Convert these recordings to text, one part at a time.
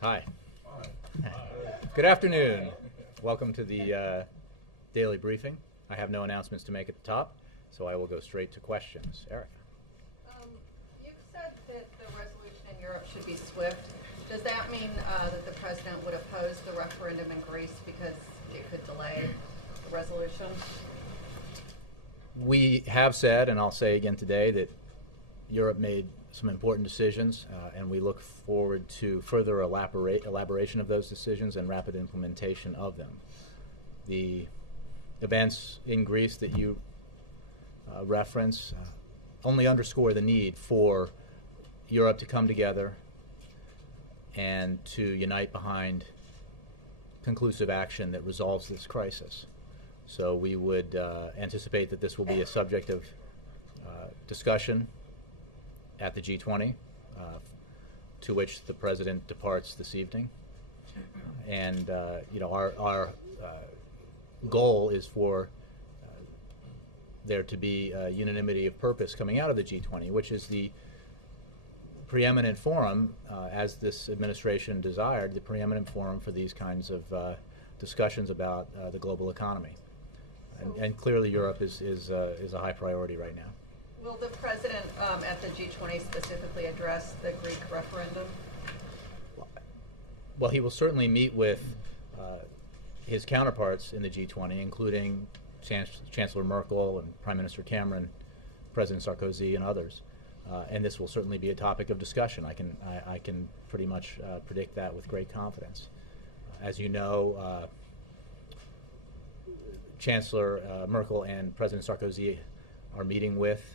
Hi. Good afternoon. Welcome to the daily briefing. I have no announcements to make at the top, so I will go straight to questions. Eric. You've said that the resolution in Europe should be swift. Does that mean that the president would oppose the referendum in Greece because it could delay the resolution? We have said, and I'll say again today, that Europe made some important decisions, and we look forward to further elaboration of those decisions and rapid implementation of them. The events in Greece that you reference only underscore the need for Europe to come together and to unite behind conclusive action that resolves this crisis. So we would anticipate that this will be a subject of discussion at the G20, to which the president departs this evening. And our goal is for there to be unanimity of purpose coming out of the G20, which is the preeminent forum, as this administration desired, the preeminent forum for these kinds of discussions about the global economy. And clearly Europe is a high priority right now. Will the president at the G20 specifically address the Greek referendum? Well, he will certainly meet with his counterparts in the G20, including Chancellor Merkel and Prime Minister Cameron, President Sarkozy, and others. And this will certainly be a topic of discussion. I can pretty much predict that with great confidence. As you know, Chancellor Merkel and President Sarkozy are meeting with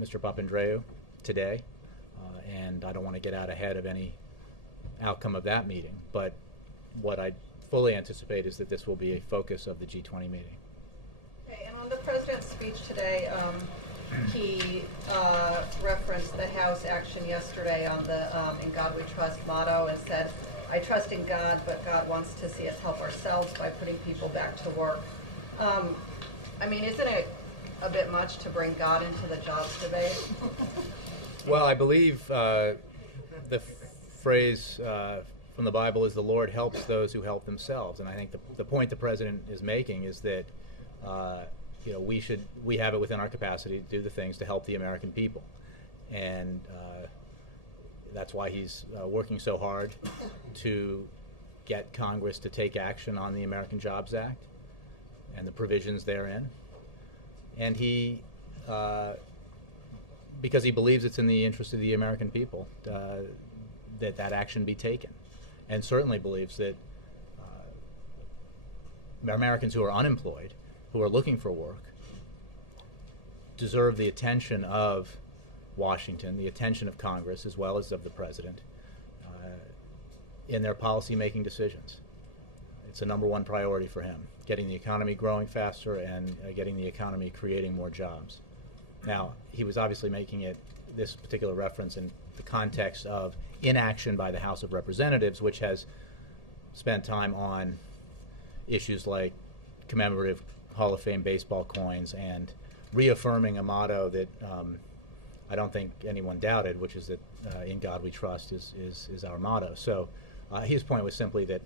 Mr. Papandreou today, and I don't want to get out ahead of any outcome of that meeting, but what I fully anticipate is that this will be a focus of the G20 meeting. Okay, and on the president's speech today, he referenced the House action yesterday on the In God We Trust motto and said, "I trust in God, but God wants to see us help ourselves by putting people back to work." Isn't it a bit much to bring God into the jobs debate? Well, I believe the phrase from the Bible is, "The Lord helps those who help themselves," and I think the point the president is making is that we have it within our capacity to do the things to help the American people, and that's why he's working so hard to get Congress to take action on the American Jobs Act and the provisions therein. And he, because he believes it's in the interest of the American people that action be taken, and certainly believes that Americans who are unemployed, who are looking for work, deserve the attention of Washington, the attention of Congress, as well as of the president, in their policy-making decisions. It's a number one priority for him, getting the economy growing faster and getting the economy creating more jobs. Now, he was obviously making this particular reference in the context of inaction by the House of Representatives, which has spent time on issues like commemorative Hall of Fame baseball coins and reaffirming a motto that I don't think anyone doubted, which is that "In God We Trust" is our motto. So his point was simply that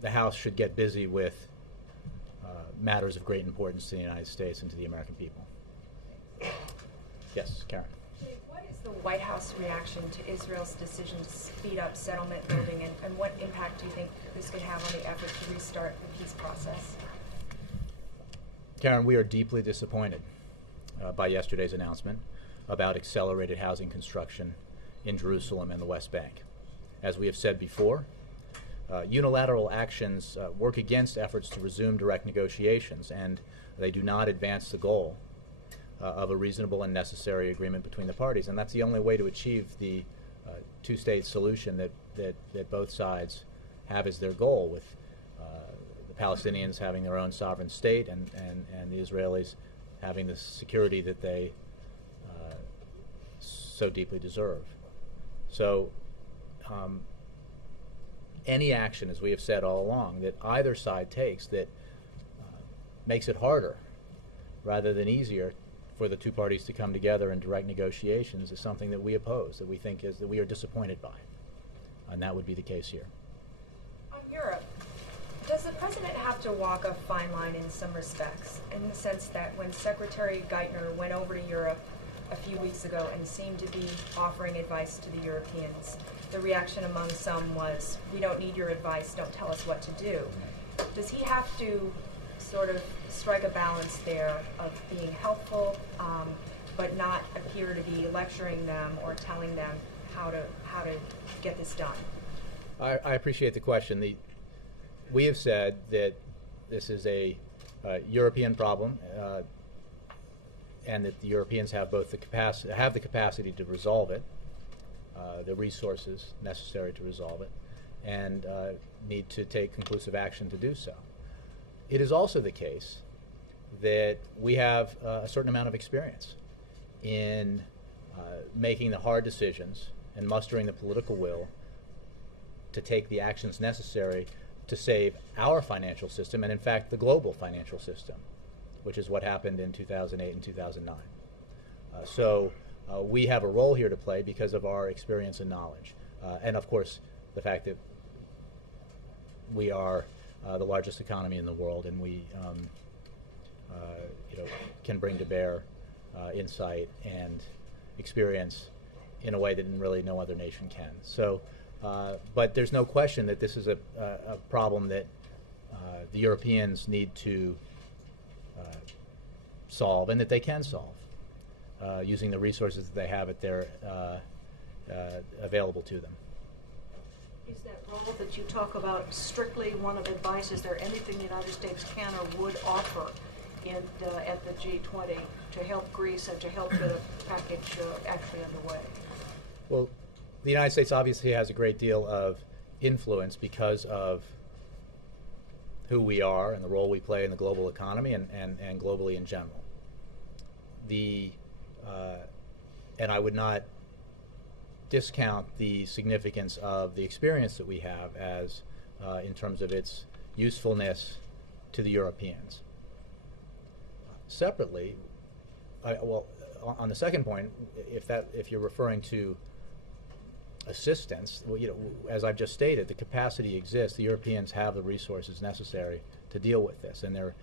the House should get busy with matters of great importance to the United States and to the American people. Yes, Karen. What is the White House reaction to Israel's decision to speed up settlement building, and what impact do you think this could have on the effort to restart the peace process? Karen, we are deeply disappointed by yesterday's announcement about accelerated housing construction in Jerusalem and the West Bank. As we have said before, unilateral actions work against efforts to resume direct negotiations, and they do not advance the goal of a reasonable and necessary agreement between the parties. And that's the only way to achieve the two-state solution that both sides have as their goal, with the Palestinians having their own sovereign state and the Israelis having the security that they so deeply deserve. So any action, as we have said all along, that either side takes that makes it harder rather than easier for the two parties to come together in direct negotiations is something that we oppose, that we think is that we are disappointed by. And that would be the case here. On Europe, does the president have to walk a fine line in some respects, in the sense that when Secretary Geithner went over to Europe a few weeks ago and seemed to be offering advice to the Europeans, the reaction among some was, we don't need your advice, don't tell us what to do. Does he have to sort of strike a balance there of being helpful, but not appear to be lecturing them or telling them how to get this done? I appreciate the question. We have said that this is a European problem, and that the Europeans have both the capacity to resolve it, the resources necessary to resolve it, and need to take conclusive action to do so. It is also the case that we have a certain amount of experience in making the hard decisions and mustering the political will to take the actions necessary to save our financial system, and in fact the global financial system, which is what happened in 2008 and 2009. So we have a role here to play because of our experience and knowledge, and of course the fact that we are the largest economy in the world, and we can bring to bear insight and experience in a way that really no other nation can. So, but there's no question that this is a problem that the Europeans need to solve, and that they can solve using the resources that they have at their available to them. Is that role that you talk about strictly one of advice? Is there anything the United States can or would offer at the G20 to help Greece and to help get a package actually underway? Well, the United States obviously has a great deal of influence because of who we are and the role we play in the global economy and globally in general. And I would not discount the significance of the experience that we have as in terms of its usefulness to the Europeans. Separately, on the second point, if you're referring to assistance, well, as I've just stated, the capacity exists. The Europeans have the resources necessary to deal with this, and they're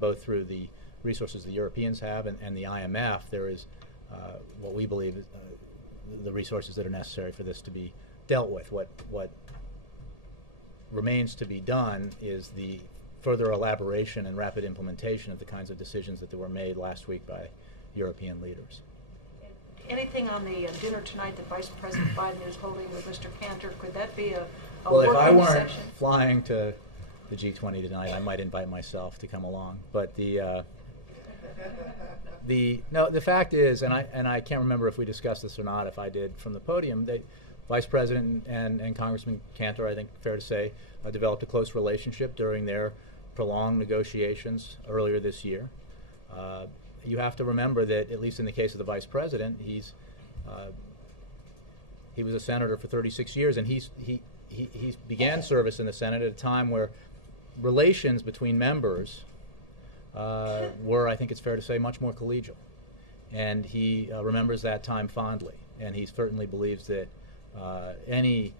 both through the resources the Europeans have and the IMF. There is what we believe is the resources that are necessary for this to be dealt with. What remains to be done is the further elaboration and rapid implementation of the kinds of decisions that were made last week by European leaders. Anything on the dinner tonight that Vice President Biden is holding with Mr. Cantor, could that be a well, if I working weren't session? flying to the G20 tonight, I might invite myself to come along. But the fact is, and I can't remember if we discussed this or not. If I did from the podium, Vice President and Congressman Cantor, I think fair to say, developed a close relationship during their prolonged negotiations earlier this year. You have to remember that, at least in the case of the Vice President, he was a senator for 36 years, and he began service in the Senate at a time where relations between members were, I think it's fair to say, much more collegial. And he remembers that time fondly, and he certainly believes that any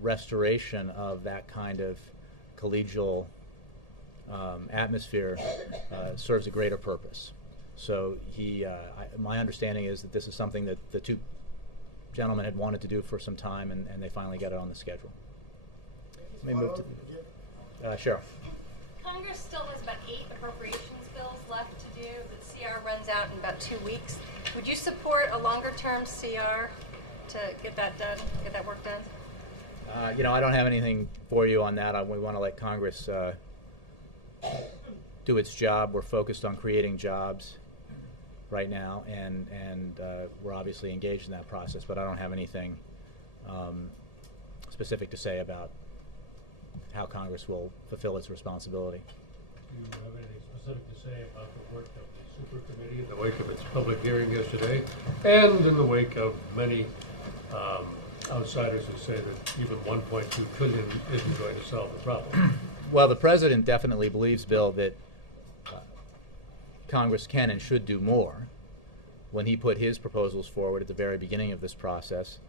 restoration of that kind of collegial atmosphere serves a greater purpose. So my understanding is that this is something that the two gentlemen had wanted to do for some time, and they finally got it on the schedule. Let me move to Cheryl. Congress still has about 8 appropriations bills left to do. The CR runs out in about 2 weeks. Would you support a longer-term CR to get that done, get that work done? I don't have anything for you on that. We want to let Congress do its job. We're focused on creating jobs right now, and we're obviously engaged in that process, but I don't have anything specific to say about how Congress will fulfill its responsibility. Do you have anything specific to say about the work of the Supercommittee in the wake of its public hearing yesterday, and in the wake of many outsiders who say that even $1.2 trillion isn't going to solve the problem? Well, the President definitely believes, Bill, that Congress can and should do more. When he put his proposals forward at the very beginning of this process,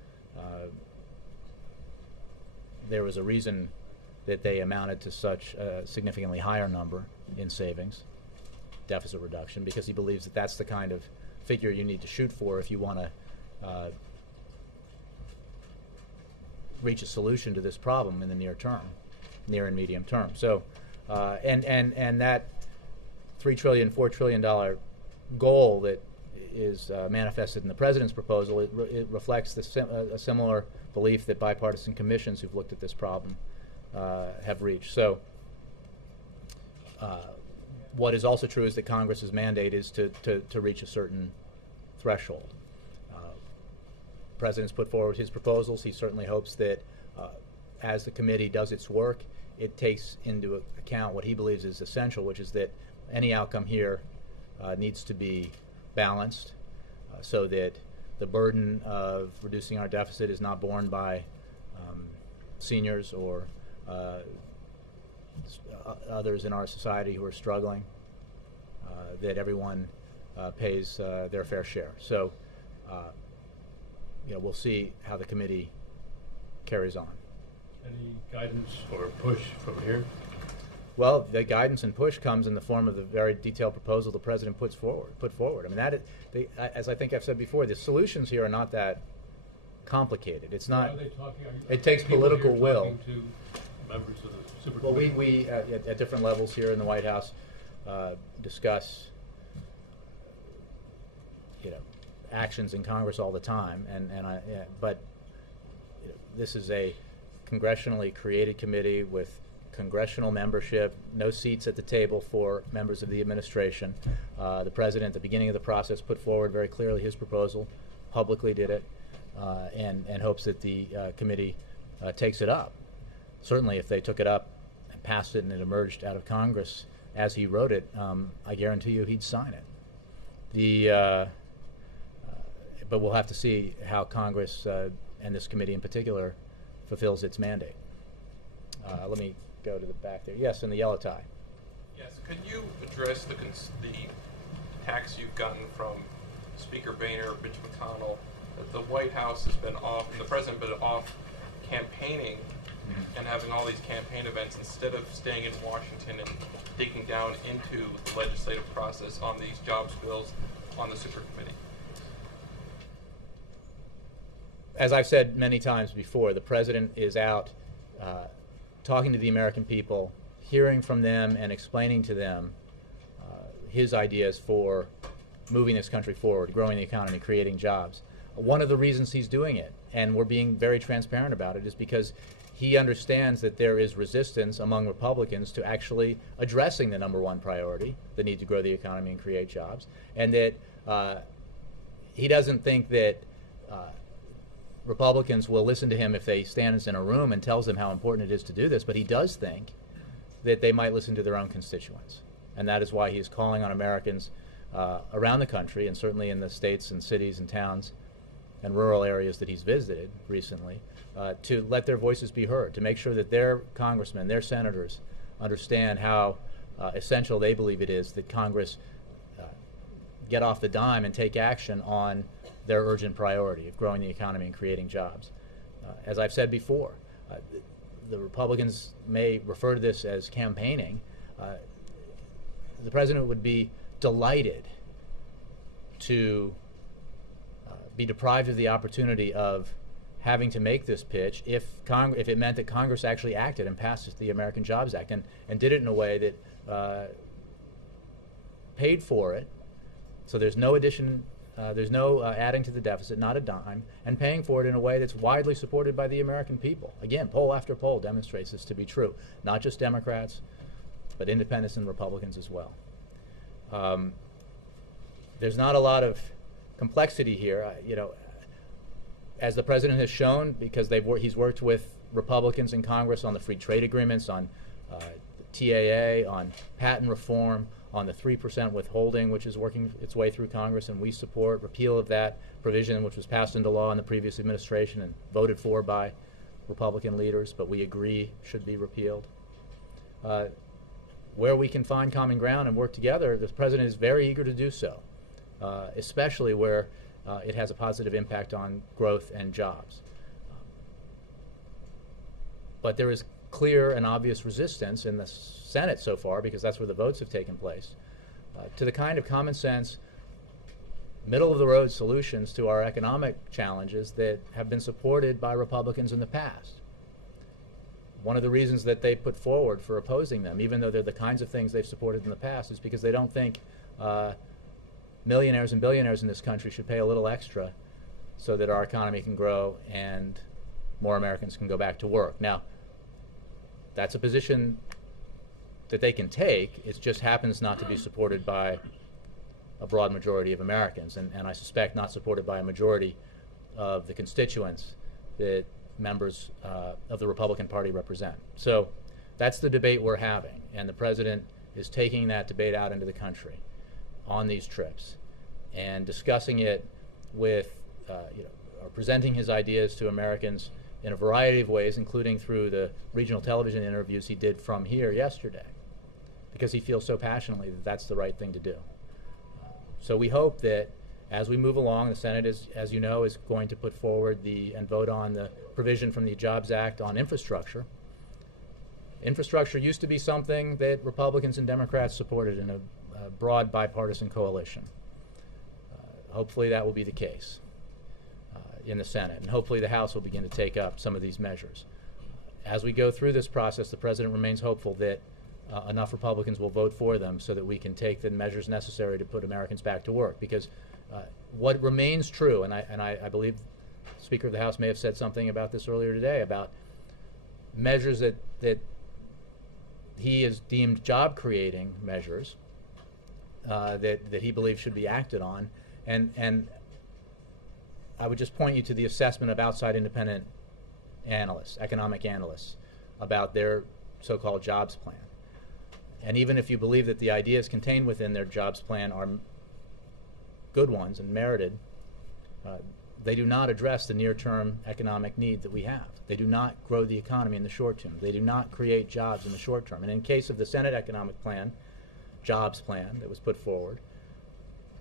there was a reason that they amounted to such a significantly higher number in savings, deficit reduction, because he believes that that's the kind of figure you need to shoot for if you want to reach a solution to this problem in the near and medium term. So, and that $3 trillion, $4 trillion goal that is manifested in the president's proposal, it reflects a similar belief that bipartisan commissions who've looked at this problem have reached. So what is also true is that Congress's mandate is to reach a certain threshold. The president's put forward his proposals. He certainly hopes that as the committee does its work, it takes into account what he believes is essential, which is that any outcome here needs to be balanced so that the burden of reducing our deficit is not borne by seniors or others in our society who are struggling, that everyone pays their fair share. So we'll see how the committee carries on. Any guidance or push from here? Well, the guidance and push comes in the form of the very detailed proposal the president put forward. I mean, as I think I've said before, the solutions here are not that complicated. It's not. Are they talking, it takes political will. To members of the super Well, committee? we at different levels here in the White House discuss actions in Congress all the time, but this is a congressionally created committee with congressional membership, no seats at the table for members of the administration. The president, at the beginning of the process, put forward very clearly his proposal, publicly did it, and hopes that the committee takes it up. Certainly, if they took it up and passed it and it emerged out of Congress as he wrote it, I guarantee you he'd sign it. But we'll have to see how Congress, and this committee in particular, fulfills its mandate. Let me go to the back there. Yes, in the yellow tie. Yes, could you address the attacks you've gotten from Speaker Boehner, Mitch McConnell, that the White House has been off, and the president has been off campaigning and having all these campaign events instead of staying in Washington and digging down into the legislative process on these jobs bills on the super committee? As I've said many times before, the president is out talking to the American people, hearing from them and explaining to them his ideas for moving this country forward, growing the economy, creating jobs. One of the reasons he's doing it, and we're being very transparent about it, is because he understands that there is resistance among Republicans to actually addressing the number one priority, the need to grow the economy and create jobs, and that he doesn't think that Republicans will listen to him if they stands in a room and tells them how important it is to do this, but he does think that they might listen to their own constituents. And that is why he is calling on Americans around the country, and certainly in the states and cities and towns and rural areas that he's visited recently, to let their voices be heard, to make sure that their congressmen, their senators, understand how essential they believe it is that Congress get off the dime and take action on their urgent priority of growing the economy and creating jobs. As I've said before, the Republicans may refer to this as campaigning. The president would be delighted to be deprived of the opportunity of having to make this pitch if it meant that Congress actually acted and passed the American Jobs Act and did it in a way that paid for it, so there's no addition. There's no adding to the deficit, not a dime, and paying for it in a way that's widely supported by the American people. Again, poll after poll demonstrates this to be true. Not just Democrats, but independents and Republicans as well. There's not a lot of complexity here. As the president has shown, because he's worked with Republicans in Congress on the free trade agreements, on TAA, on patent reform, on the 3% withholding, which is working its way through Congress, and we support repeal of that provision, which was passed into law in the previous administration and voted for by Republican leaders, but we agree should be repealed. where we can find common ground and work together, the president is very eager to do so, especially where it has a positive impact on growth and jobs. But there is clear and obvious resistance in the Senate so far, because that's where the votes have taken place, to the kind of common sense, middle-of-the-road solutions to our economic challenges that have been supported by Republicans in the past. One of the reasons that they put forward for opposing them, even though they're the kinds of things they've supported in the past, is because they don't think millionaires and billionaires in this country should pay a little extra so that our economy can grow and more Americans can go back to work. Now, that's a position that they can take. It just happens not to be supported by a broad majority of Americans, and I suspect not supported by a majority of the constituents that members of the Republican Party represent. So that's the debate we're having, and the president is taking that debate out into the country on these trips and discussing it with, or presenting his ideas to Americans in a variety of ways, including through the regional television interviews he did from here yesterday, because he feels so passionately that that's the right thing to do. So we hope that as we move along, the Senate, as you know, is going to put forward and vote on the provision from the Jobs Act on infrastructure. Infrastructure used to be something that Republicans and Democrats supported in a broad bipartisan coalition. Hopefully that will be the case in the Senate, and hopefully the House will begin to take up some of these measures. As we go through this process, the president remains hopeful that enough Republicans will vote for them so that we can take the measures necessary to put Americans back to work. Because what remains true, and I believe the Speaker of the House may have said something about this earlier today, about measures that he has deemed job-creating measures that he believes should be acted on. And I would just point you to the assessment of outside independent analysts, economic analysts, about their so-called jobs plan. And even if you believe that the ideas contained within their jobs plan are good ones and merited, they do not address the near-term economic need that we have. They do not grow the economy in the short term. They do not create jobs in the short term. And in case of the Senate economic plan, jobs plan that was put forward,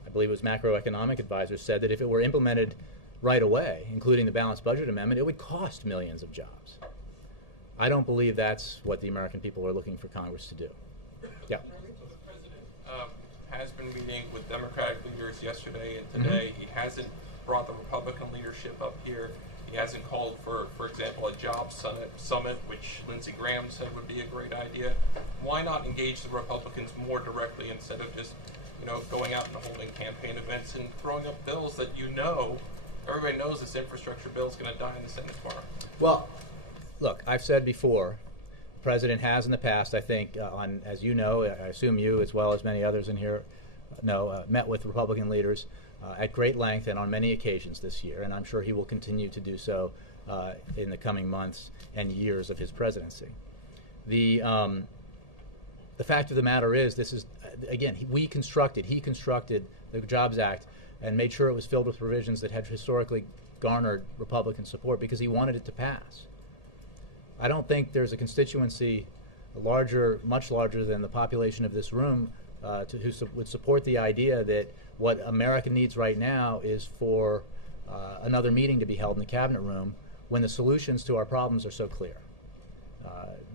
I believe it was macroeconomic advisors said that if it were implemented right away, including the balanced budget amendment, it would cost millions of jobs. I don't believe that's what the American people are looking for Congress to do. Yeah. So the president has been meeting with Democratic leaders yesterday and today. He hasn't brought the Republican leadership up here. He hasn't called for example, a jobs summit, which Lindsey Graham said would be a great idea. Why not engage the Republicans more directly instead of just, going out and holding campaign events and throwing up bills that everybody knows this infrastructure bill is going to die in the Senate tomorrow? Well, look, I've said before, the president has in the past, I think, as you know, I assume you as well as many others in here know, met with Republican leaders at great length and on many occasions this year, and I'm sure he will continue to do so in the coming months and years of his presidency. The fact of the matter is, this is, again, he constructed the Jobs Act and made sure it was filled with provisions that had historically garnered Republican support because he wanted it to pass. I don't think there's a constituency much larger than the population of this room who would support the idea that what America needs right now is for another meeting to be held in the cabinet room when the solutions to our problems are so clear.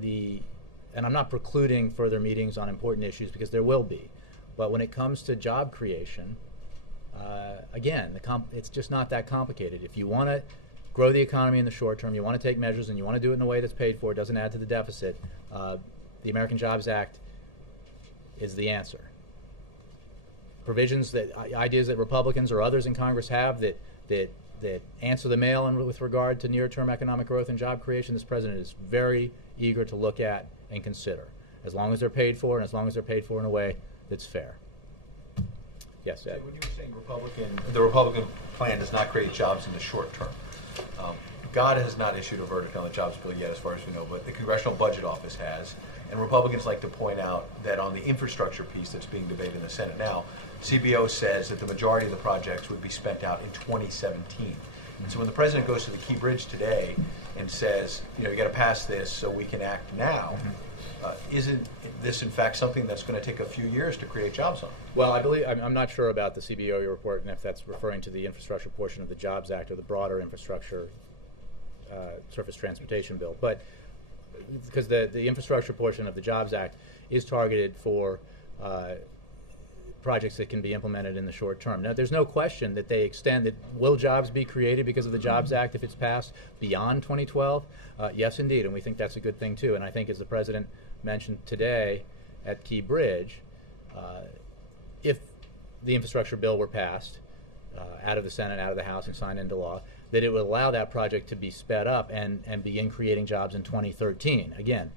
And I'm not precluding further meetings on important issues because there will be, but when it comes to job creation, again, it's just not that complicated. If you want to grow the economy in the short term, you want to take measures and you want to do it in a way that's paid for, it doesn't add to the deficit, the American Jobs Act is the answer. Provisions ideas that Republicans or others in Congress have that answer the mail with regard to near-term economic growth and job creation, this president is very eager to look at and consider, as long as they're paid for and as long as they're paid for in a way that's fair. Yes, Ed? When you were saying the Republican plan does not create jobs in the short term, God has not issued a verdict on the jobs bill yet, as far as we know, but the Congressional Budget Office has. And Republicans like to point out that on the infrastructure piece that's being debated in the Senate now, CBO says that the majority of the projects would be spent out in 2017. And so when the president goes to the Key Bridge today and says, you got to pass this so we can act now, Isn't this, in fact, something that's going to take a few years to create jobs on? Well, I believe, I'm not sure about the CBO report and if that's referring to the infrastructure portion of the Jobs Act or the broader infrastructure surface transportation bill, but because the infrastructure portion of the Jobs Act is targeted for projects that can be implemented in the short term. Now, there's no question that they extend that. Will jobs be created because of the Jobs Act if it's passed beyond 2012? Yes, indeed, and we think that's a good thing too. And I think, as the President mentioned today at Key Bridge, if the infrastructure bill were passed out of the Senate, out of the House, and signed into law, that it would allow that project to be sped up and begin creating jobs in 2013. Again,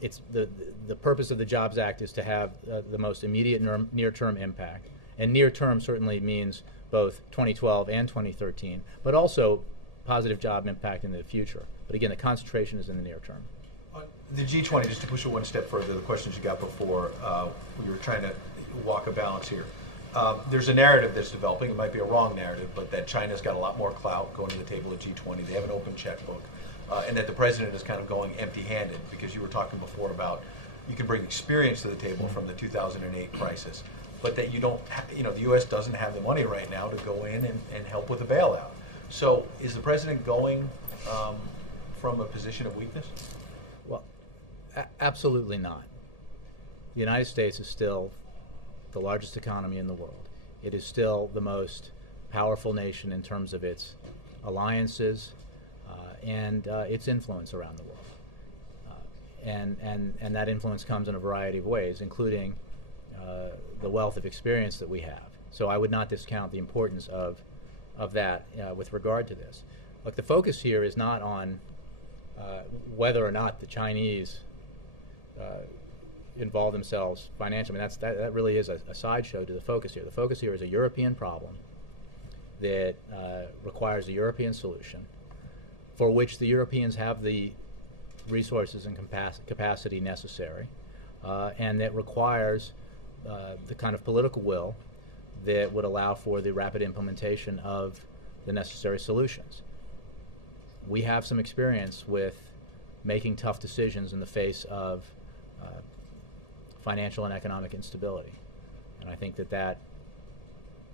it's the purpose of the Jobs Act is to have the most immediate near-term impact, and near-term certainly means both 2012 and 2013, but also positive job impact in the future. But again, the concentration is in the near term. The G20, just to push it one step further, the questions you got before, we were trying to walk a balance here. There's a narrative that's developing, it might be a wrong narrative, but that China's got a lot more clout going to the table at G20. They have an open checkbook. And that the president is kind of going empty-handed, because you were talking before about you can bring experience to the table from the 2008 crisis, but that you don't, the U.S. doesn't have the money right now to go in and help with a bailout. So is the president going from a position of weakness? Well, absolutely not. The United States is still the largest economy in the world. It is still the most powerful nation in terms of its alliances and its influence around the world. And that influence comes in a variety of ways, including the wealth of experience that we have. So I would not discount the importance of that with regard to this. Look, the focus here is not on whether or not the Chinese involve themselves financially. I mean, that really is a sideshow to the focus here. The focus here is a European problem that requires a European solution, for which the Europeans have the resources and capacity necessary, and that requires the kind of political will that would allow for the rapid implementation of the necessary solutions. We have some experience with making tough decisions in the face of financial and economic instability, and I think that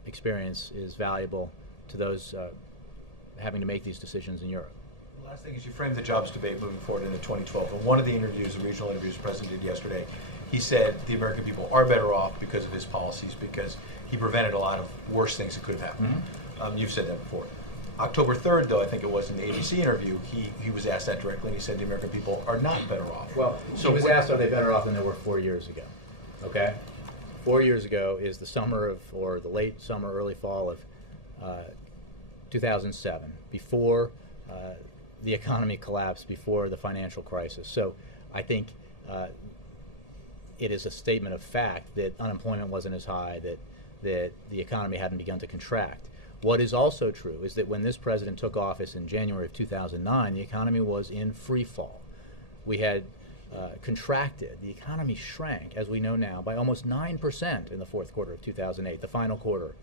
experience is valuable to those having to make these decisions in Europe. The last thing is, you framed the jobs debate moving forward into 2012. In one of the interviews, the regional interviews the President did yesterday, he said the American people are better off because of his policies, because he prevented a lot of worse things that could have happened. Mm-hmm. You've said that before. October 3rd, though, I think it was, in the ABC interview, he was asked that directly, and he said the American people are not better off. Well, so he was asked, are they better off than they were 4 years ago? Okay? 4 years ago is the summer of, or the late summer, early fall of 2007, before the economy collapsed, before the financial crisis. So I think it is a statement of fact that unemployment wasn't as high, that the economy hadn't begun to contract. What is also true is that when this president took office in January of 2009, the economy was in free fall. We had contracted. The economy shrank, as we know now, by almost 9% in the fourth quarter of 2008, the final quarter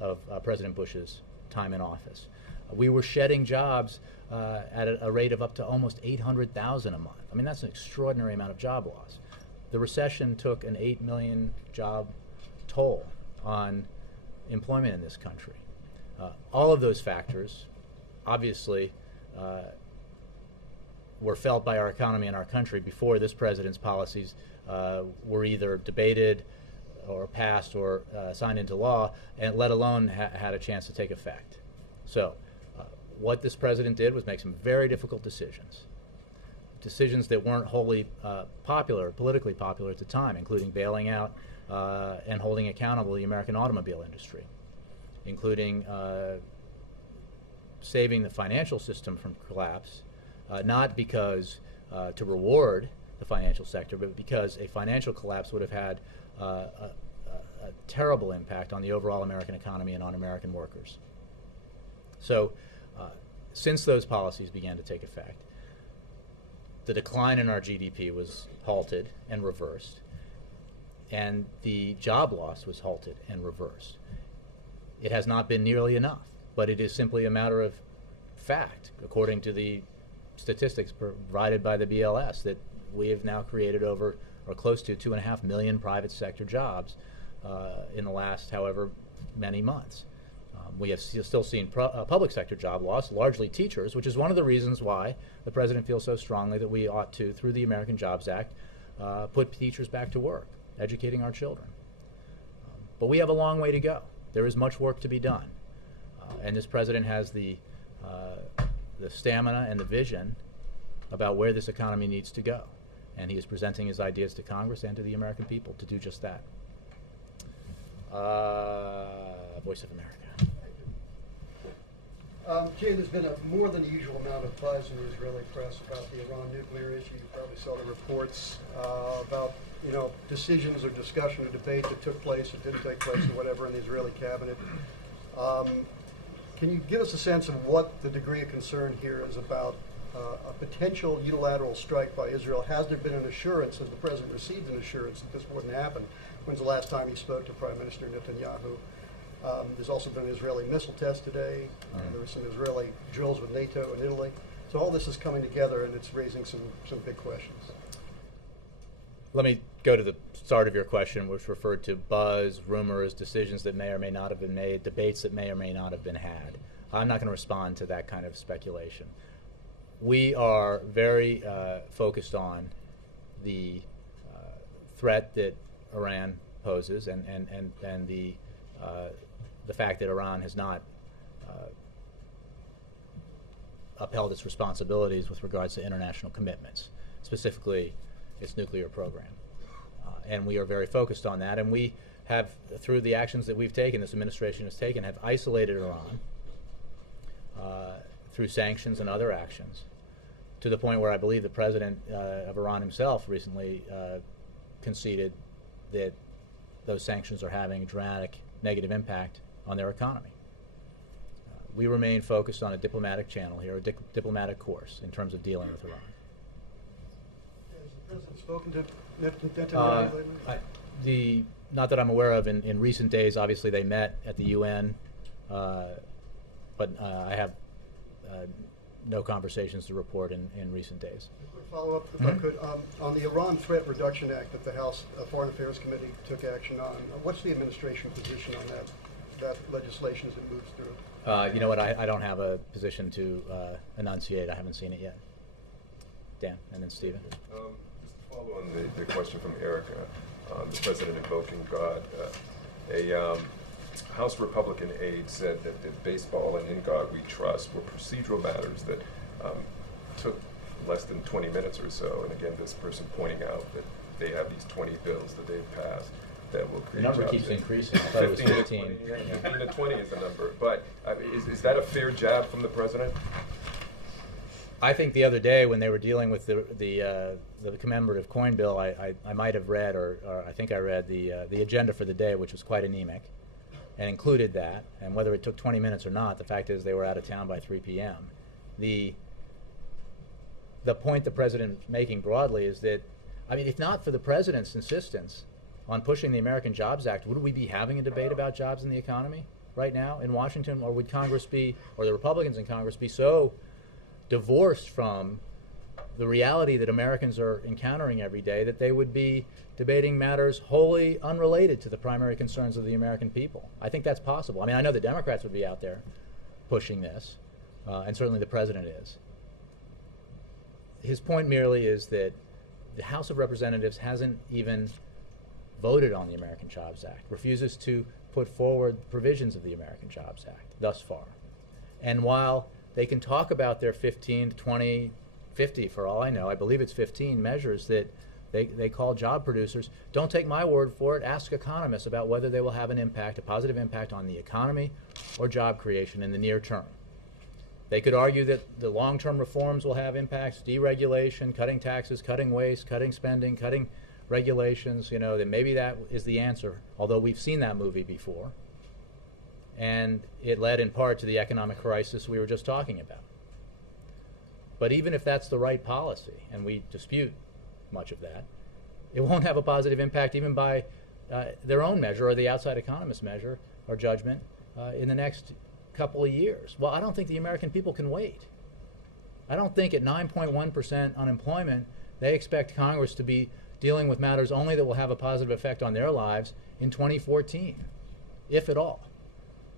of President Bush's time in office. We were shedding jobs at a rate of up to almost 800,000 a month. I mean, that's an extraordinary amount of job loss. The recession took an 8 million job toll on employment in this country. All of those factors, obviously, were felt by our economy and our country before this president's policies were either debated or passed or signed into law, and let alone had a chance to take effect. So what this president did was make some very difficult decisions that weren't wholly politically popular at the time, including bailing out and holding accountable the American automobile industry, including saving the financial system from collapse, not because to reward the financial sector, but because a financial collapse would have had a terrible impact on the overall American economy and on American workers. So since those policies began to take effect, the decline in our GDP was halted and reversed, and the job loss was halted and reversed. It has not been nearly enough, but it is simply a matter of fact, according to the statistics provided by the BLS that we have now created over or close to 2.5 million private sector jobs in the last however many months. We have still seen public sector job loss, largely teachers, which is one of the reasons why the president feels so strongly that we ought to, through the American Jobs Act, put teachers back to work, educating our children. But we have a long way to go. There is much work to be done. And this president has the stamina and the vision about where this economy needs to go. And he is presenting his ideas to Congress and to the American people to do just that. Voice of America. Jay, there's been a more than the usual amount of buzz in the Israeli press about the Iran nuclear issue. You probably saw the reports about, decisions or discussion or debate that took place or didn't take place or whatever in the Israeli cabinet. Can you give us a sense of what the degree of concern here is about a potential unilateral strike by Israel? Has there been an assurance, has the president received an assurance that this wouldn't happen? When's the last time he spoke to Prime Minister Netanyahu? There's also been an Israeli missile test today. There were some Israeli drills with NATO and Italy. So all this is coming together, and it's raising some big questions. Let me go to the start of your question, which referred to buzz, rumors, decisions that may or may not have been made, debates that may or may not have been had. I'm not going to respond to that kind of speculation. We are very focused on the threat that Iran poses and the fact that Iran has not upheld its responsibilities with regards to international commitments, specifically its nuclear program. And we are very focused on that, and we have, through the actions that we've taken, this administration has taken, have isolated Iran through sanctions and other actions, to the point where I believe the president of Iran himself recently conceded that those sanctions are having a dramatic negative impact on their economy. We remain focused on a diplomatic channel here, a diplomatic course in terms of dealing with Iran. Has the president spoken to Netanyahu lately? Not that I'm aware of in recent days. Obviously, they met at the UN, but I have no conversations to report in recent days. A quick follow-up, if I could. On the Iran Threat Reduction Act that the House Foreign Affairs Committee took action on, what's the administration position on that legislation as it moves through? You know what? I don't have a position to enunciate. I haven't seen it yet. Dan, and then Stephen. Just to follow on the question from Erica, the president invoking God, a House Republican aide said that the baseball and In God We Trust were procedural matters that took less than 20 minutes or so. And again, this person pointing out that they have these 20 bills that they've passed that will create The number jobs. keeps increasing. I thought it was 15. 15 to 20 is the number. But is that a fair jab from the president? I think the other day when they were dealing with the commemorative coin bill, I might have read, or I think I read the agenda for the day, which was quite anemic, and included that. And whether it took 20 minutes or not, the fact is they were out of town by 3 p.m. The point the president's making broadly is that, I mean, if not for the president's insistence on pushing the American Jobs Act, would we be having a debate about jobs in the economy right now in Washington? Or would Congress be, or the Republicans in Congress be so divorced from the reality that Americans are encountering every day that they would be debating matters wholly unrelated to the primary concerns of the American people? I think that's possible. I mean, I know the Democrats would be out there pushing this, and certainly the president is. His point merely is that the House of Representatives hasn't even voted on the American Jobs Act, refuses to put forward provisions of the American Jobs Act thus far. And while they can talk about their 15, 20, 50, for all I know, I believe it's 15 measures that they call job producers, don't take my word for it. Ask economists about whether they will have an impact, a positive impact on the economy or job creation in the near term. They could argue that the long-term reforms will have impacts, deregulation, cutting taxes, cutting waste, cutting spending, cutting regulations, that maybe that is the answer, although we've seen that movie before. And it led in part to the economic crisis we were just talking about. But even if that's the right policy, and we dispute much of that, it won't have a positive impact even by their own measure or the outside economist measure or judgment in the next couple of years. Well, I don't think the American people can wait. I don't think at 9.1% unemployment they expect Congress to be dealing with matters only that will have a positive effect on their lives in 2014, if at all.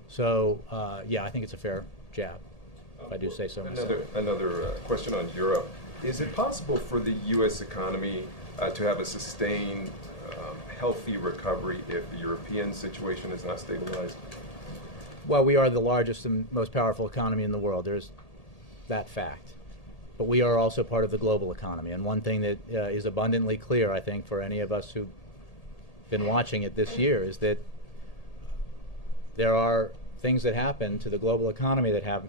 So, yeah, I think it's a fair jab, if I do say so myself. Another question on Europe. Is it possible for the U.S. economy to have a sustained, healthy recovery if the European situation is not stabilized? Well, we are the largest and most powerful economy in the world. There's that fact. But we are also part of the global economy. And one thing that is abundantly clear, I think, for any of us who've been watching it this year is that there are things that happen to the global economy that have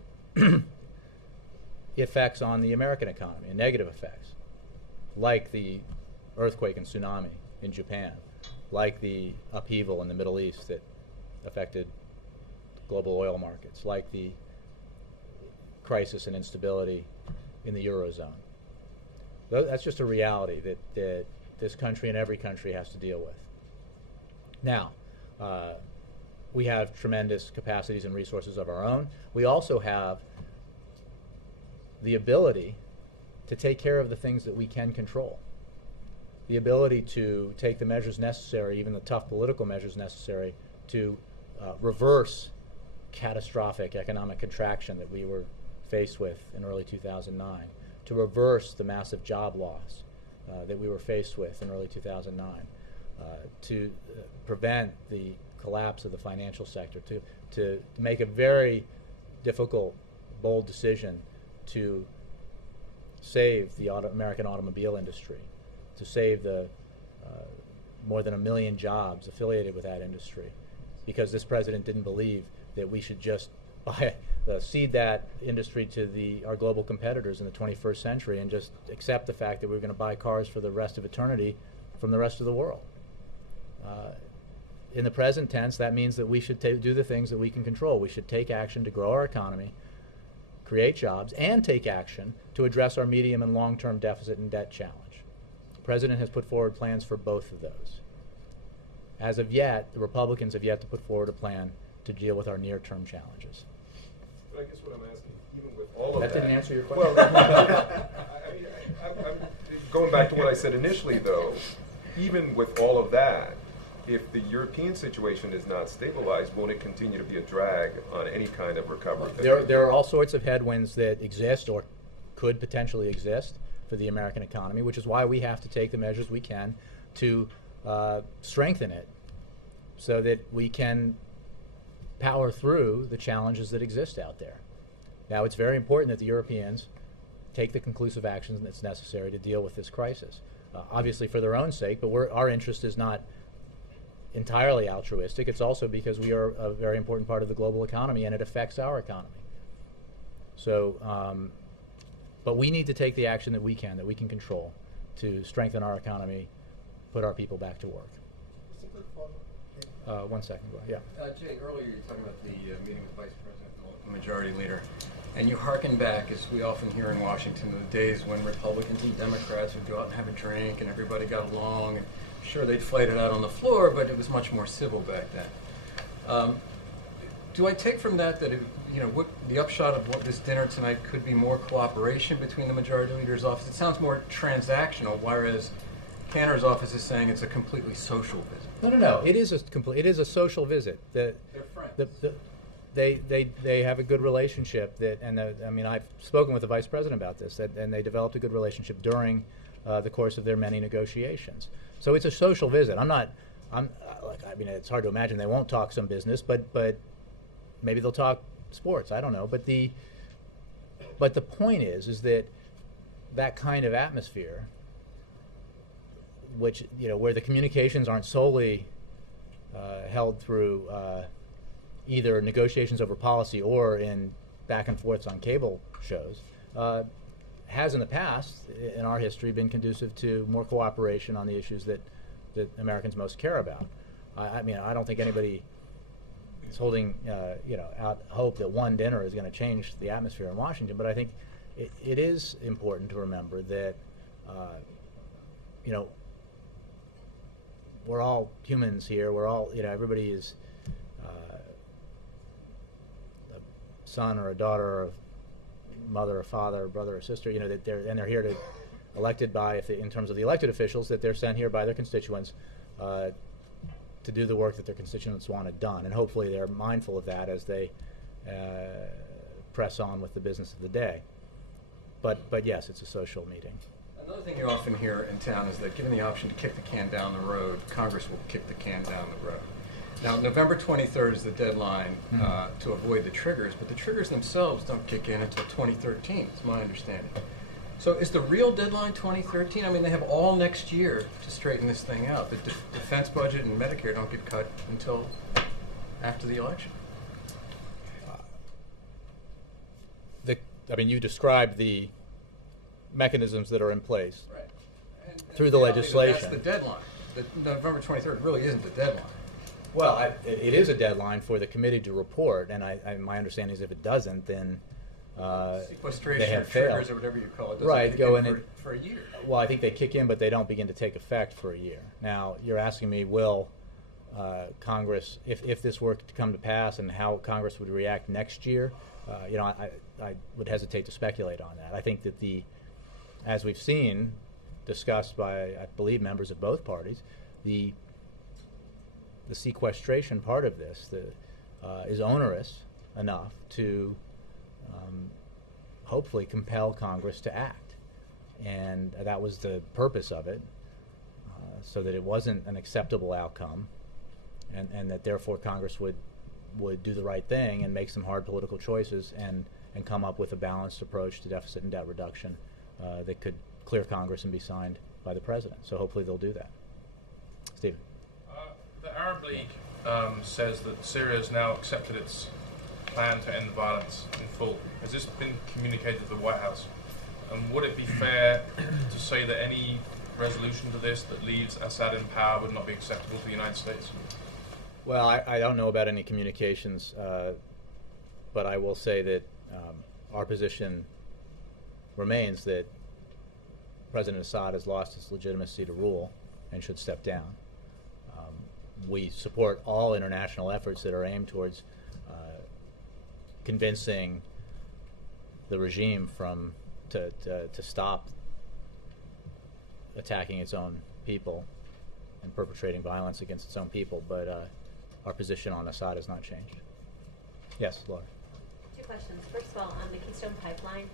effects on the American economy, and negative effects, like the earthquake and tsunami in Japan, like the upheaval in the Middle East that affected global oil markets, like the crisis and instability in the Eurozone. That's just a reality that this country and every country has to deal with. Now, we have tremendous capacities and resources of our own. We also have the ability to take care of the things that we can control. The ability to take the measures necessary, even the tough political measures necessary, to reverse catastrophic economic contraction that we were faced with in early 2009, to reverse the massive job loss that we were faced with in early 2009, to prevent the collapse of the financial sector, to make a very difficult, bold decision to save the American automobile industry, to save the more than 1 million jobs affiliated with that industry, because this president didn't believe that we should just cede that industry to our global competitors in the 21st century and just accept the fact that we're going to buy cars for the rest of eternity from the rest of the world. In the present tense, that means that we should do the things that we can control. We should take action to grow our economy, create jobs, and take action to address our medium and long-term deficit and debt challenge. The president has put forward plans for both of those. As of yet, the Republicans have yet to put forward a plan to deal with our near-term challenges. But I guess what I'm asking, even with all of that... That didn't answer your question? Well, I'm going back to what I said initially, though, even with all of that, if the European situation is not stabilized, won't it continue to be a drag on any kind of recovery? There are all sorts of headwinds that exist or could potentially exist for the American economy, which is why we have to take the measures we can to strengthen it so that we can power through the challenges that exist out there. Now, it's very important that the Europeans take the conclusive action that's necessary to deal with this crisis, obviously for their own sake, but our interest is not entirely altruistic. It's also because we are a very important part of the global economy and it affects our economy. So, but we need to take the action that we can control to strengthen our economy, put our people back to work. One second, go ahead. Yeah. Jay, earlier you were talking about the meeting with Vice President, the Majority Leader, and you hearken back, as we often hear in Washington, to the days when Republicans and Democrats would go out and have a drink and everybody got along, and sure, they'd fight it out on the floor, but it was much more civil back then. Do I take from that what the upshot of what this dinner tonight could be more cooperation between the Majority Leader's office? It sounds more transactional, whereas Cantor's office is saying it's a completely social visit. No. It is a social visit. They're friends. They have a good relationship. I've spoken with the Vice President about this, and they developed a good relationship during the course of their many negotiations. So it's a social visit. It's hard to imagine they won't talk some business, but maybe they'll talk sports. I don't know. But the point is that kind of atmosphere, which where the communications aren't solely held through either negotiations over policy or in back and forths on cable shows, has in the past, in our history, been conducive to more cooperation on the issues that Americans most care about. I don't think anybody is holding out hope that one dinner is going to change the atmosphere in Washington, but I think it is important to remember that we're all humans here. We're all, everybody is a son or a daughter of mother or father or brother or sister, you know, that they're here to, elected by, in terms of the elected officials, that they're sent here by their constituents to do the work that their constituents want it done. And hopefully they're mindful of that as they press on with the business of the day. But yes, it's a social meeting. Another thing you often hear in town is that given the option to kick the can down the road, Congress will kick the can down the road. Now, November 23rd is the deadline to avoid the triggers, but the triggers themselves don't kick in until 2013, is my understanding. So is the real deadline 2013? I mean, they have all next year to straighten this thing out. The defense budget and Medicare don't get cut until after the election. I mean, you described the mechanisms that are in place Right. through the legislation. That's the deadline. The November 23rd really isn't the deadline. Well, it is a deadline for the committee to report, and my understanding is if it doesn't, then they Sequestration have or failed. triggers or whatever you call it. Right, kick go in in for a year. Well, I think they kick in, but they don't begin to take effect for a year. Now, you're asking me, will Congress, if this were to come to pass, and how Congress would react next year? You know, I would hesitate to speculate on that. I think that as we've seen, discussed by, I believe, members of both parties, the sequestration part of this is onerous enough to hopefully compel Congress to act. And that was the purpose of it, so that it wasn't an acceptable outcome, and that therefore Congress would do the right thing and make some hard political choices and come up with a balanced approach to deficit and debt reduction that could clear Congress and be signed by the President. So hopefully they'll do that. Stephen. The Arab League says that Syria has now accepted its plan to end the violence in full. Has this been communicated to the White House? And would it be fair to say that any resolution to this that leaves Assad in power would not be acceptable to the United States? Well, I don't know about any communications, but I will say that our position remains that President Assad has lost his legitimacy to rule and should step down. We support all international efforts that are aimed towards convincing the regime to stop attacking its own people and perpetrating violence against its own people, but our position on Assad has not changed. Yes, Laura. Two questions. First of all, on the Keystone Pipeline,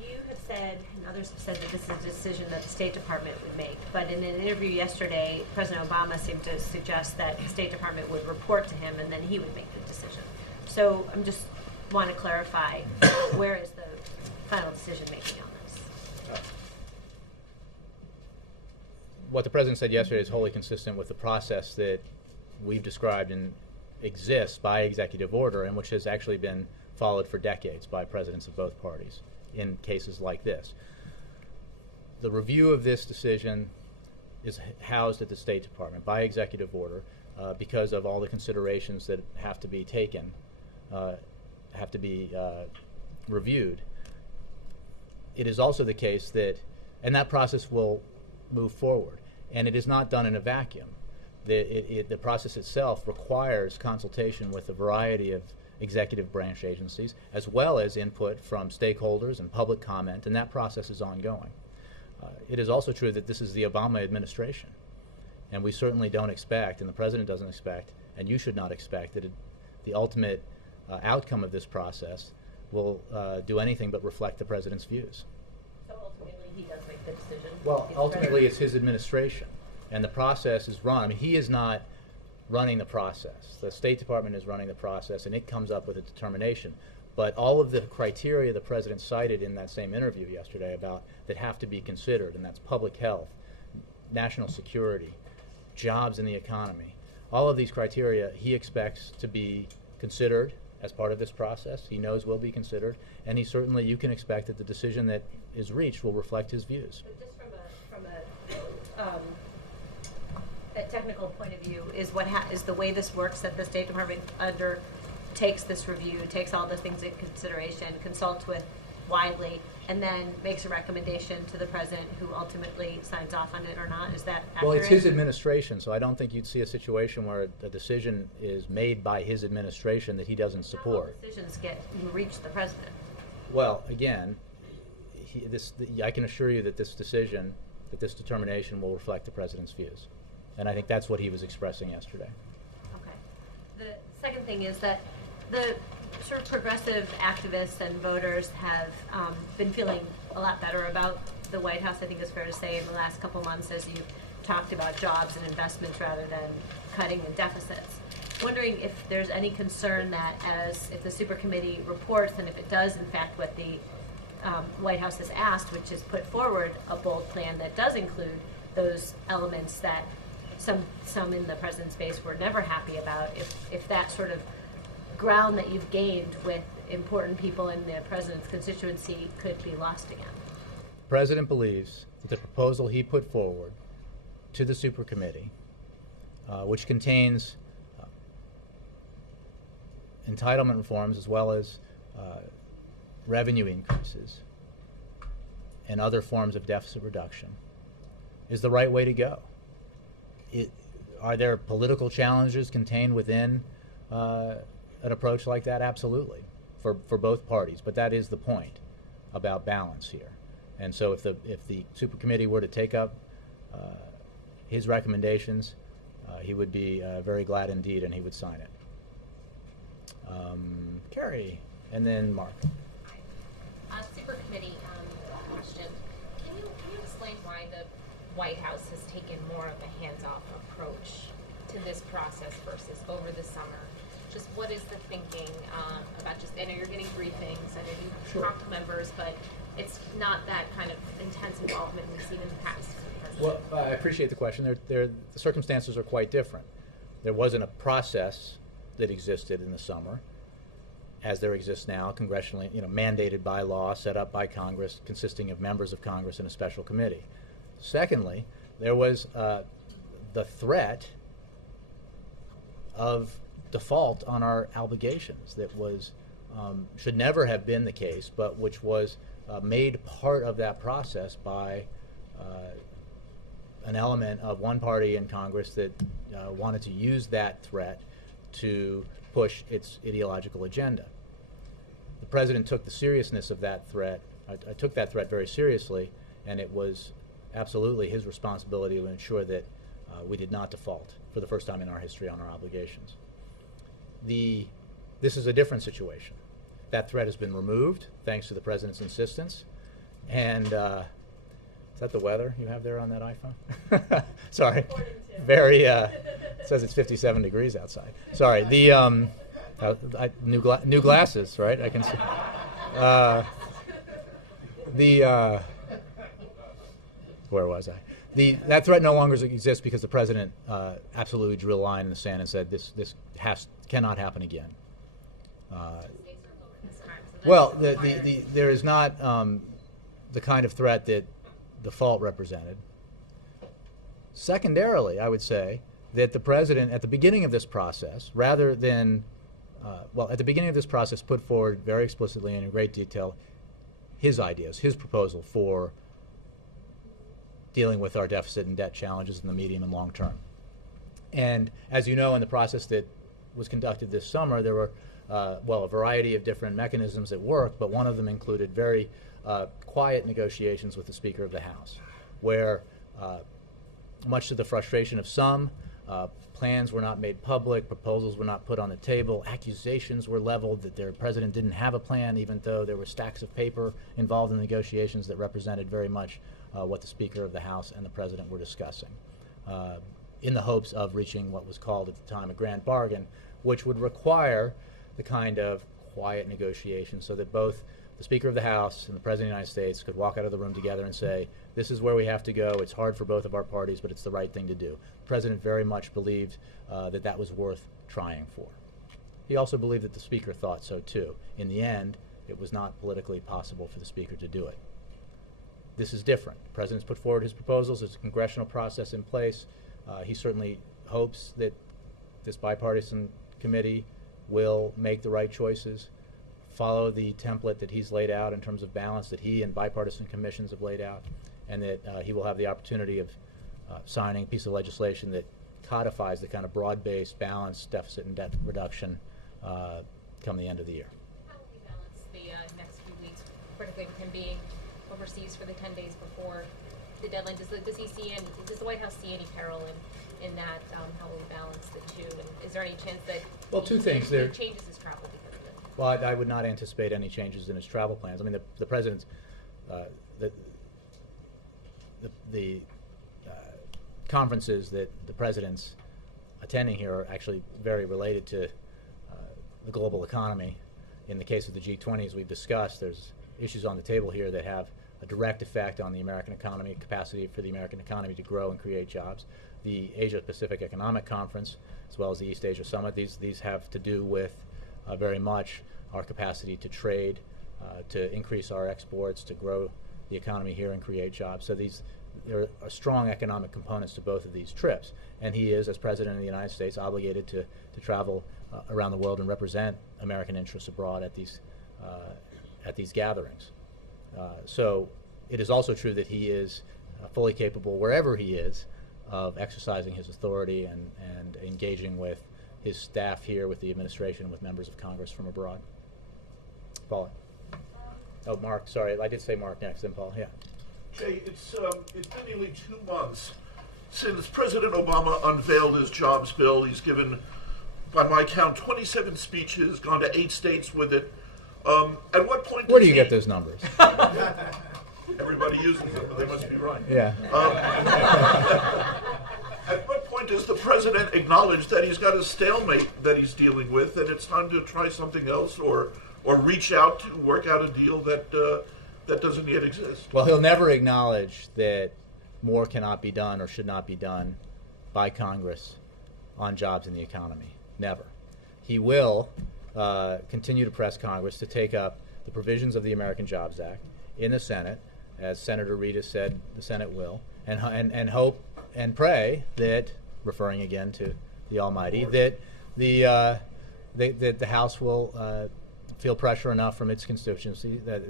you have said, and others have said, that this is a decision that the State Department would make. But in an interview yesterday, President Obama seemed to suggest that the State Department would report to him and then he would make the decision. So I'm just want to clarify, where is the final decision making on this? What the President said yesterday is wholly consistent with the process that we've described and exists by executive order, and which has actually been followed for decades by presidents of both parties in cases like this. The review of this decision is housed at the State Department by executive order because of all the considerations that have to be taken, have to be reviewed. It is also the case that, and that process will move forward, and it is not done in a vacuum. The process itself requires consultation with a variety of executive branch agencies, as well as input from stakeholders and public comment, and that process is ongoing. It is also true that this is the Obama administration, and we certainly don't expect, and the President doesn't expect, and you should not expect, that the ultimate outcome of this process will do anything but reflect the President's views. So ultimately he does make the decision? Well, ultimately it's his administration, and the process is run. I mean, he is not running the process. The State Department is running the process, and it comes up with a determination. But all of the criteria the President cited in that same interview yesterday about that have to be considered, and that's public health, national security, jobs in the economy, all of these criteria he expects to be considered as part of this process. He knows will be considered, and he certainly, you can expect that the decision that is reached will reflect his views. But just from a technical point of view, is the way this works that the State Department undertakes this review, takes all the things in consideration, consults with widely, and then makes a recommendation to the President, who ultimately signs off on it or not? Is that accurate? Well, it's his administration, so I don't think you'd see a situation where a decision is made by his administration that he doesn't support. Not all decisions reach the President. Well, again, I can assure you that this decision, that this determination will reflect the president's views. And I think that's what he was expressing yesterday. Okay. The second thing is that the sort of progressive activists and voters have been feeling a lot better about the White House, I think it's fair to say, in the last couple months as you've talked about jobs and investments rather than cutting the deficits. Wondering if there's any concern that if the super committee reports and if it does in fact what the White House has asked, which is put forward a bold plan that does include those elements that some in the president's base were never happy about, if that sort of ground that you've gained with important people in the president's constituency could be lost again. The president believes that the proposal he put forward to the super committee, which contains entitlement reforms as well as revenue increases and other forms of deficit reduction, is the right way to go. Are there political challenges contained within an approach like that? Absolutely, for both parties. But that is the point about balance here. And so if the super committee were to take up his recommendations, he would be very glad indeed, and he would sign it. Carrie, and then Mark. Super committee question. Can you explain why the White House has taken more of a hands-off approach to this process versus over the summer? Just what is the thinking about just, I know you're getting briefings, I know you talk to members, but it's not that kind of intense involvement we've seen in the past. Well, I appreciate the question. The circumstances are quite different. There wasn't a process that existed in the summer, as there exists now, congressionally, mandated by law, set up by Congress, consisting of members of Congress and a special committee. Secondly, there was the threat of default on our obligations that was should never have been the case, but which was made part of that process by an element of one party in Congress that wanted to use that threat to push its ideological agenda. The president took the seriousness of that threat. I took that threat very seriously, and it was absolutely his responsibility to ensure that we did not default for the first time in our history on our obligations. This is a different situation. That threat has been removed thanks to the president's insistence. And is that the weather you have there on that iPhone? Sorry. Very, it says it's 57 degrees outside. Sorry. New glasses, right? I can see. Where was I? That threat no longer exists because the president absolutely drew a line in the sand and said this cannot happen again. Well, there is not the kind of threat that default represented. Secondarily, I would say that the president, at the beginning of this process, rather than, at the beginning of this process, put forward very explicitly and in great detail his ideas, his proposal for dealing with our deficit and debt challenges in the medium and long term. And as you know, in the process that was conducted this summer, there were, a variety of different mechanisms at work, but one of them included very quiet negotiations with the Speaker of the House, where, much to the frustration of some, plans were not made public, proposals were not put on the table, accusations were leveled that their president didn't have a plan, even though there were stacks of paper involved in the negotiations that represented very much what the Speaker of the House and the president were discussing, in the hopes of reaching what was called at the time a grand bargain, which would require the kind of quiet negotiation so that both the Speaker of the House and the President of the United States could walk out of the room together and say, this is where we have to go. It's hard for both of our parties, but it's the right thing to do. The President very much believed that was worth trying for. He also believed that the Speaker thought so too. In the end, it was not politically possible for the Speaker to do it. This is different. The President's put forward his proposals. There's a congressional process in place. He certainly hopes that this bipartisan committee will make the right choices, follow the template that he's laid out in terms of balance that he and bipartisan commissions have laid out, and that he will have the opportunity of signing a piece of legislation that codifies the kind of broad-based, balanced deficit and debt reduction come the end of the year. How will you balance the next few weeks specifically with him being overseas for the 10 days before the deadline, does the White House see any peril in that, how we balance the two? And is there any chance that Well, two things. he There- changes his travel because of it? Well, I would not anticipate any changes in his travel plans. I mean, the president's the conferences that the president's attending here are actually very related to the global economy. In the case of the G20, as we've discussed, there's issues on the table here that have a direct effect on the American economy, capacity for the American economy to grow and create jobs. The Asia-Pacific Economic Conference, as well as the East Asia Summit, these have to do with very much our capacity to trade, to increase our exports, to grow the economy here and create jobs. So there are strong economic components to both of these trips. And he is, as President of the United States, obligated to travel around the world and represent American interests abroad at these gatherings. So it is also true that he is fully capable, wherever he is, of exercising his authority and engaging with his staff here, with the administration, and with members of Congress from abroad. Paula. Oh, Mark, sorry, I did say Mark next, then Paul, yeah. Jay, it's been nearly 2 months since President Obama unveiled his jobs bill. He's given, by my count, 27 speeches, gone to 8 states with it. At what point Where do you get those numbers? Everybody uses them, but they must be right. Yeah. At what point does the president acknowledge that he's got a stalemate that he's dealing with, and it's time to try something else, or reach out to work out a deal that doesn't yet exist? Well, he'll never acknowledge that more cannot be done or should not be done by Congress on jobs in the economy. Never. He will continue to press Congress to take up the provisions of the American Jobs Act in the Senate, as Senator Reid has said the Senate will, and hope and pray that, referring again to the Almighty, that the House will feel pressure enough from its constituents that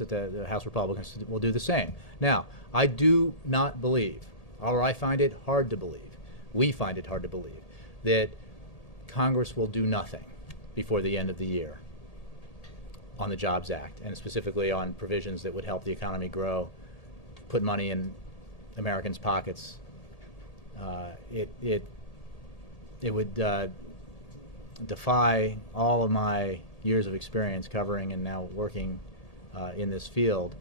the House Republicans will do the same. Now, I do not believe, or I find it hard to believe, we find it hard to believe, that Congress will do nothing before the end of the year on the Jobs Act, and specifically on provisions that would help the economy grow, put money in Americans' pockets. It would defy all of my years of experience covering and now working in this field,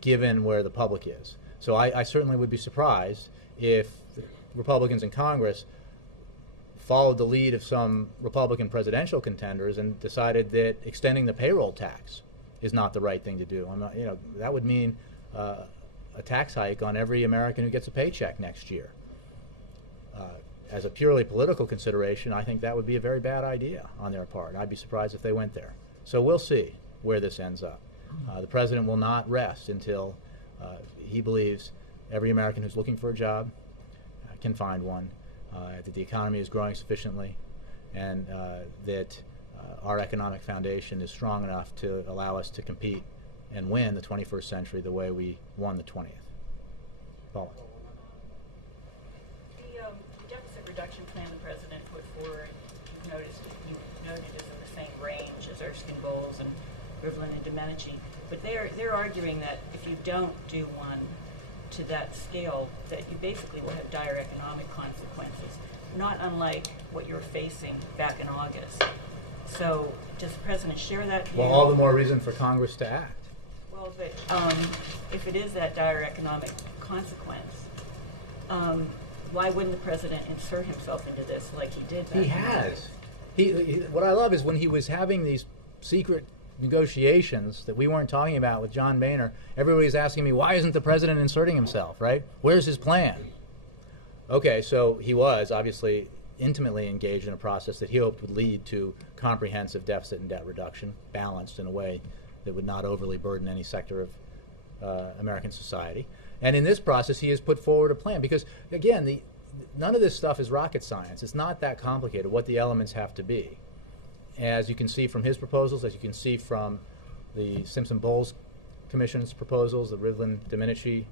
given where the public is. So I certainly would be surprised if the Republicans in Congress followed the lead of some Republican presidential contenders and decided that extending the payroll tax is not the right thing to do. That would mean a tax hike on every American who gets a paycheck next year. As a purely political consideration, I think that would be a very bad idea on their part. I'd be surprised if they went there. So we'll see where this ends up. The president will not rest until he believes every American who's looking for a job can find one, that the economy is growing sufficiently, and that our economic foundation is strong enough to allow us to compete and win the 21st century the way we won the 20th. Paula. The deficit reduction plan the president put forward, you noted is in the same range as Erskine Bowles and Rivlin and Domenici. But they're arguing that if you don't do one to that scale, that you basically will have dire economic consequences, not unlike what you're facing back in August. So does the president share that view? Well, all the more reason for Congress to act. Well, but if it is that dire economic consequence, why wouldn't the president insert himself into this like he did back He in has. August? What I love is when he was having these secret negotiations that we weren't talking about with John Boehner, everybody's asking me, why isn't the president inserting himself, right? Where's his plan? Okay, so he was obviously intimately engaged in a process that he hoped would lead to comprehensive deficit and debt reduction, balanced in a way that would not overly burden any sector of American society. And in this process, he has put forward a plan because, again, none of this stuff is rocket science. It's not that complicated what the elements have to be. As you can see from his proposals, as you can see from the Simpson-Bowles Commission's proposals, the Rivlin-Domenici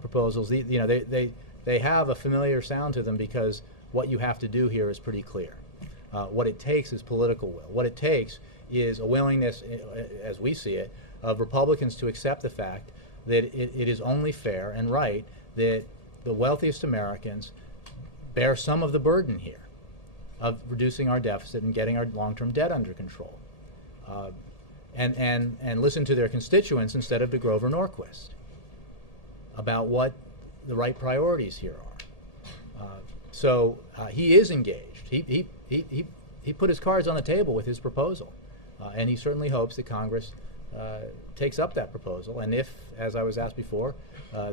proposals, they have a familiar sound to them because what you have to do here is pretty clear. What it takes is political will. What it takes is a willingness, as we see it, of Republicans to accept the fact that it is only fair and right that the wealthiest Americans bear some of the burden here of reducing our deficit and getting our long-term debt under control. And listen to their constituents instead of to Grover Norquist about what the right priorities here are. So he is engaged. He put his cards on the table with his proposal, and he certainly hopes that Congress takes up that proposal. And if, as I was asked before,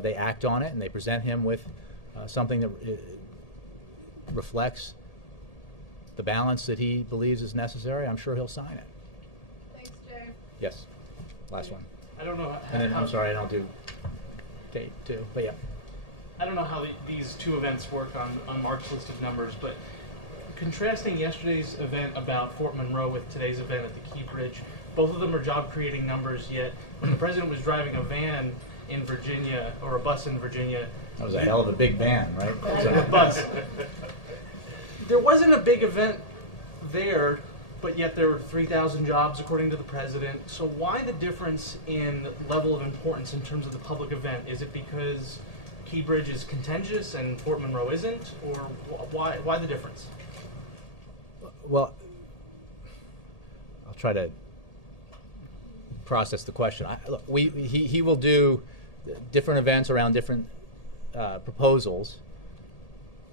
they act on it and they present him with something that reflects the balance that he believes is necessary, I'm sure he'll sign it. Thanks, Jay. Yes. Last one. I don't know And then, I'm sorry, and I'll do date too, but yeah. I don't know how these two events work on Mark's list of numbers, but contrasting yesterday's event about Fort Monroe with today's event at the Key Bridge, both of them are job-creating numbers, yet when the president was driving a van in Virginia, or a bus in Virginia... That was a hell of a big van, right? A bus. There wasn't a big event there, but yet there were 3,000 jobs according to the president. So why the difference in level of importance in terms of the public event? Is it because Key Bridge is contentious and Fort Monroe isn't, or why the difference? Well, I'll try to process the question. Look, he will do different events around different proposals,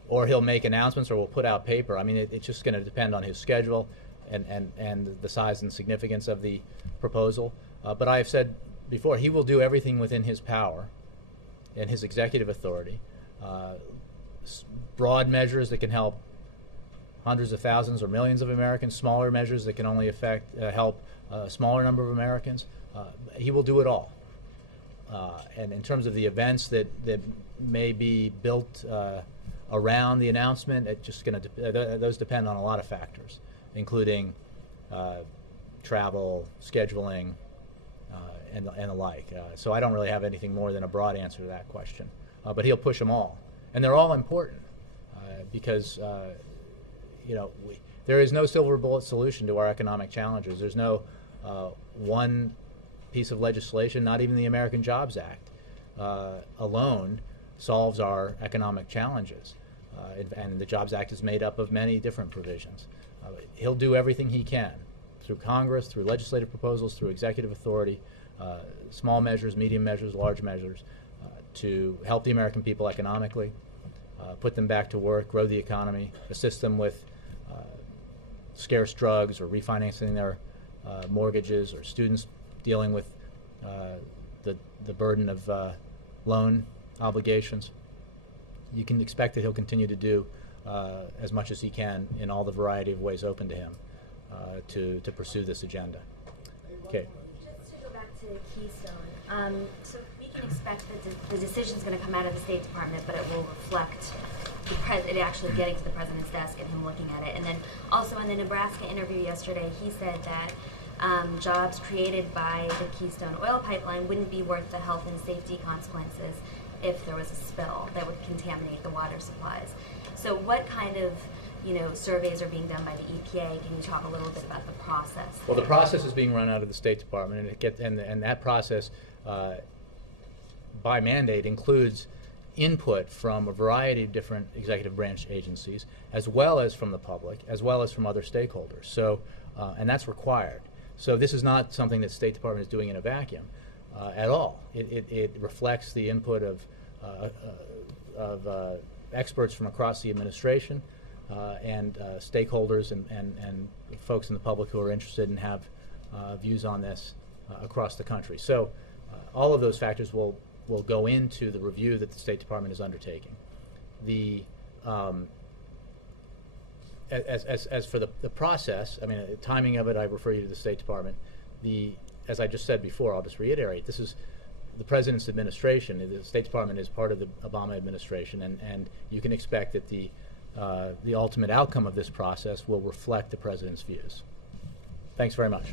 or he'll make announcements, or we'll put out paper. I mean, it's just going to depend on his schedule and the size and significance of the proposal. But I have said before, he will do everything within his power and his executive authority. Broad measures that can help hundreds of thousands or millions of Americans, smaller measures that can only help a smaller number of Americans. He will do it all. And in terms of the events that may be built around the announcement, it's just going to those depend on a lot of factors, including travel, scheduling, and the like. So I don't really have anything more than a broad answer to that question. But he'll push them all, and they're all important because there is no silver bullet solution to our economic challenges. There's no one piece of legislation, not even the American Jobs Act alone, solves our economic challenges. And the Jobs Act is made up of many different provisions. He'll do everything he can through Congress, through legislative proposals, through executive authority, small measures, medium measures, large measures, to help the American people economically, put them back to work, grow the economy, assist them with scarce drugs or refinancing their mortgages, or students dealing with the burden of loan obligations. You can expect that he'll continue to do as much as he can in all the variety of ways open to him to pursue this agenda. Okay. Just to go back to Keystone, so we can expect that the decision's going to come out of the State Department, but it will reflect it actually getting to the president's desk and him looking at it. And then also in the Nebraska interview yesterday, he said that jobs created by the Keystone oil pipeline wouldn't be worth the health and safety consequences if there was a spill that would contaminate the water supplies. So what kind of surveys are being done by the EPA? Can you talk a little bit about the process? Well, the process is being run out of the State Department, and that process, by mandate, includes input from a variety of different executive branch agencies, as well as from the public, as well as from other stakeholders. So, and that's required. So this is not something that the State Department is doing in a vacuum at all. It reflects the input of experts from across the administration and stakeholders and folks in the public who are interested and have views on this across the country. So all of those factors will go into the review that the State Department is undertaking. As for the process, I mean, the timing of it, I refer you to the State Department. As I just said before, I'll just reiterate, this is the President's administration. The State Department is part of the Obama administration, and you can expect that the ultimate outcome of this process will reflect the President's views. Thanks very much.